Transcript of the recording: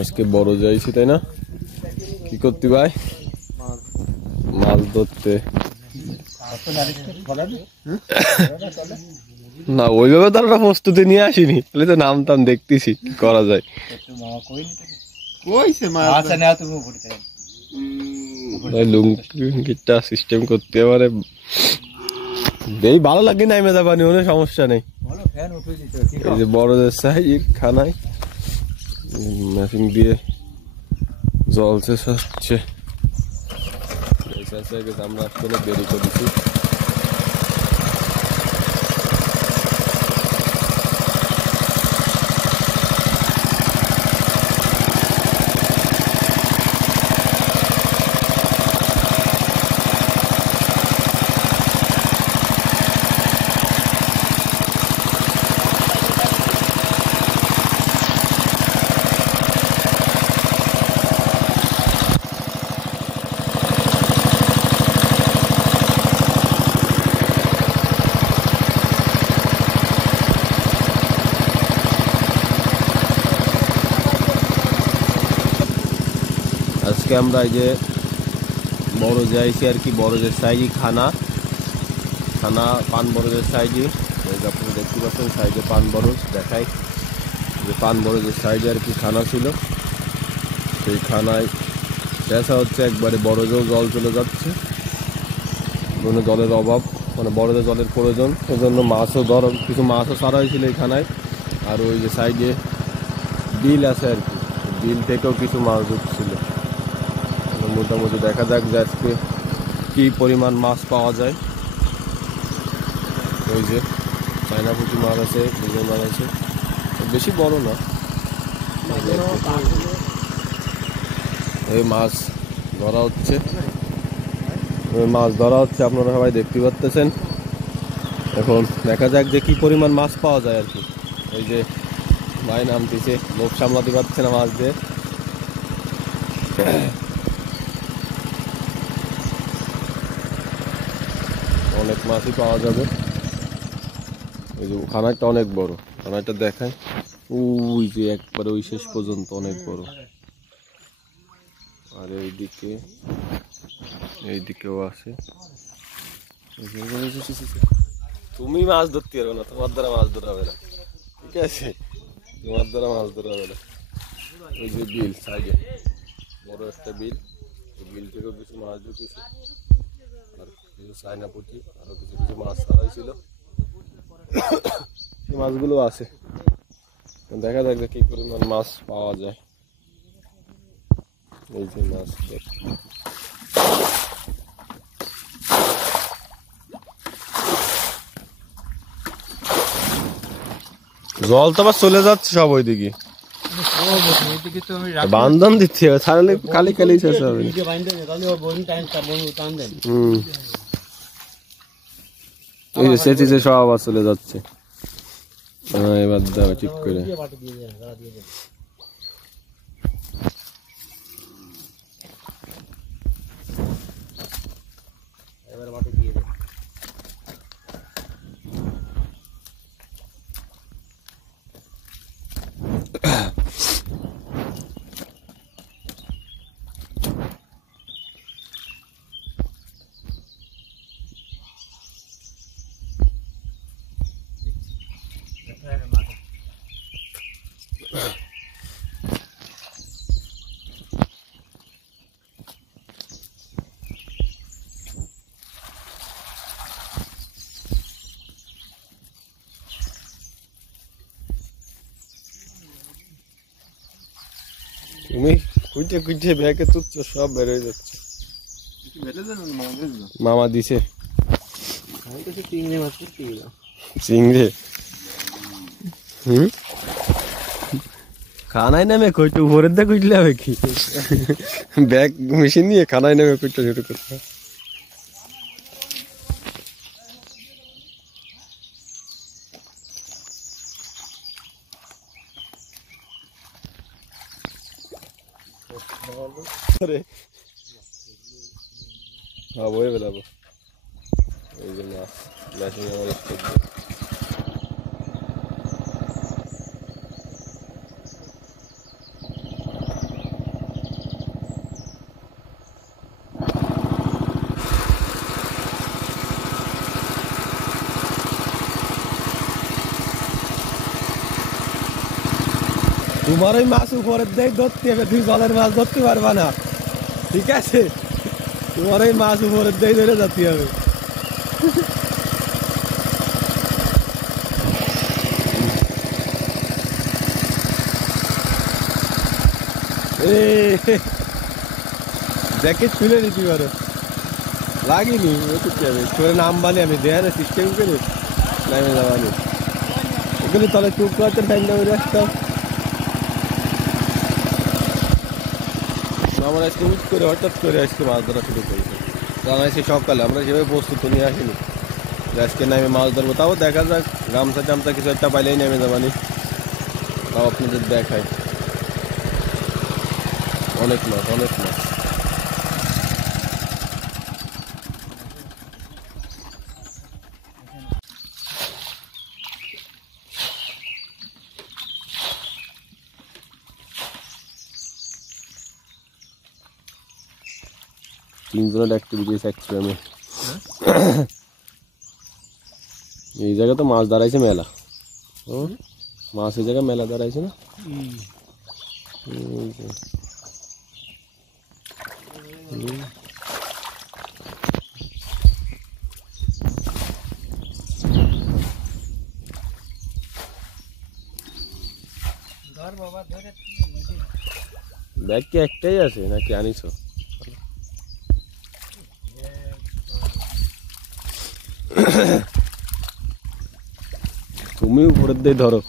আজকে বড় যাইছি তাই না? কি করতে ভাই? মাছ ধরতে না, ওইভাবে তো আমরা প্রস্তুতি নিয়ে আসিনি, তাহলে তো নাম টাম দেখতেছি কি করা যায়। লুঙ্গিটা সিস্টেম করতে পারে বেশ ভালো লাগে, নাই মেদা পানি কোনো সমস্যা নেই। এই যে বড়দের সাইজ খানায় মেশিন দিয়ে জল শেষ হচ্ছে, আমরা আসলে দেরি করেছি। আজকে আমরা এই যে বড় যাইছি আর কি, বড়দের সাইজই খানা পান বড়দের সাইজই, আপনারা দেখতে পাচ্ছেন সাইজে পান বড় দেখাই, যে পান বড়দের সাইজে আর কি খানা ছিল, সেই খানায় চেঁচা হচ্ছে একবারে, বড়দেরও জল চলে যাচ্ছে, কোনো জলের অভাব, মানে বড়দের জলের প্রয়োজন, সেজন্য মাছও কিছু মাছও ছাড়া হয়েছিল এই খানায়। আর ওই যে সাইডে বিল আছে আর কি, বিল থেকেও কিছু মাছ ঢুকছিল। মোটামুটি দেখা যাক যে আজকে কি পরিমাণ মাছ পাওয়া যায়। ওই যে চায়না পুঁটি মাছ আছে, বিজয় মাছ আছে, বেশি বড় না, এই মাছ ধরা হচ্ছে, আপনারা সবাই দেখতে পাচ্ছেন। এখন দেখা যাক যে কি পরিমাণ মাছ পাওয়া যায় আর কি। ওই যে ভাই নামতেছে, লোক সামলাতে পারছে না মাছ দিয়ে, অনেক মাছই পাওয়া যাবে। এই যে খানাটা অনেক বড়, খানাটা দেখায়, ওই যে একবারে ওই শেষ পর্যন্ত অনেক বড়। আর এইদিকেও আছে। তুমি মাছ ধরতে পারবে না, তোমার দ্বারা মাছ ধরা হবে না, ঠিক আছে? তোমার দ্বারা মাছ ধরা হবে না। ওই যে বিল সাইডে বড় একটা বিল, বিল থেকেও কিছু মাছ ঢুকেছে, আর কিছু চায়না পুঁটি, আরো কিছু কিছু মাছ ছাড়া হয়েছিল, মাছগুলো আছে। দেখা যাক কি পরিমাণ মাছ পাওয়া যায়। এই যে মাছ জল তো আবার চলে যাচ্ছে সব ওইদিকে, বান্ধন দিতে হবে, ছাড়লে কালি কালি শেষ হবে। এই যে সেটিতে সব আবার চলে যাচ্ছে, এবার দাও ঠিক করে। তুমি কুইটে কুইটে ব্যাগে তুলছো, সব বেরোয় যাচ্ছে। মামা দিছে চিংড়ি, খানায় নামে কইটু উপরের দিয়ে কুইটলে হবে কি, ব্যাগ মেশিন নিয়ে খানায় নামে কুইটটা শুরু করতে। হ্যাঁ বয়ে বেলাবো, এই যে মাছ মেশিন আমার তোমার ওই মাছ উপরের দিকে ধরতে হবে, তুমি জলের মাছ ধরতে পারবা না, ঠিক আছে? তোমার ওই মাছ উপরের দিকে ধরে যেতে হবে। জ্যাকেট খুলে নিতে পারো, লাগিনি করে নামবানি, আমি দেখানোর সিস্টেম করে নামে যাবানি। এগুলি তলে চুপ করতে ঠান্ডা করে রাখতাম। আমরা আজকে উঠ করে হঠাৎ করে আজকে মাছ ধরা শুরু করেছি, কারণ আজকে সকালে আমরা যেভাবে প্রস্তুত নিয়ে আসিনি যে আজকে নামে মাছ ধরবো। তাও দেখা যাক, গামছা টামছা কিছু একটা পাইলেই নেমে যাবানি। তাও আপনাদের দেখায় অনেক মাছ, অনেক মাছ। তিনজনের অ্যাক্টিভিটি এক্সট্রিমে। এই জায়গায় তো মাছ দাঁড়াইছে মেলা, মাছ এই জায়গায় মেলা দাঁড়াইছে না? ব্যাগ কি একটাই আছে নাকি আনিছো? তুমি উপরের দিয়ে ধরো।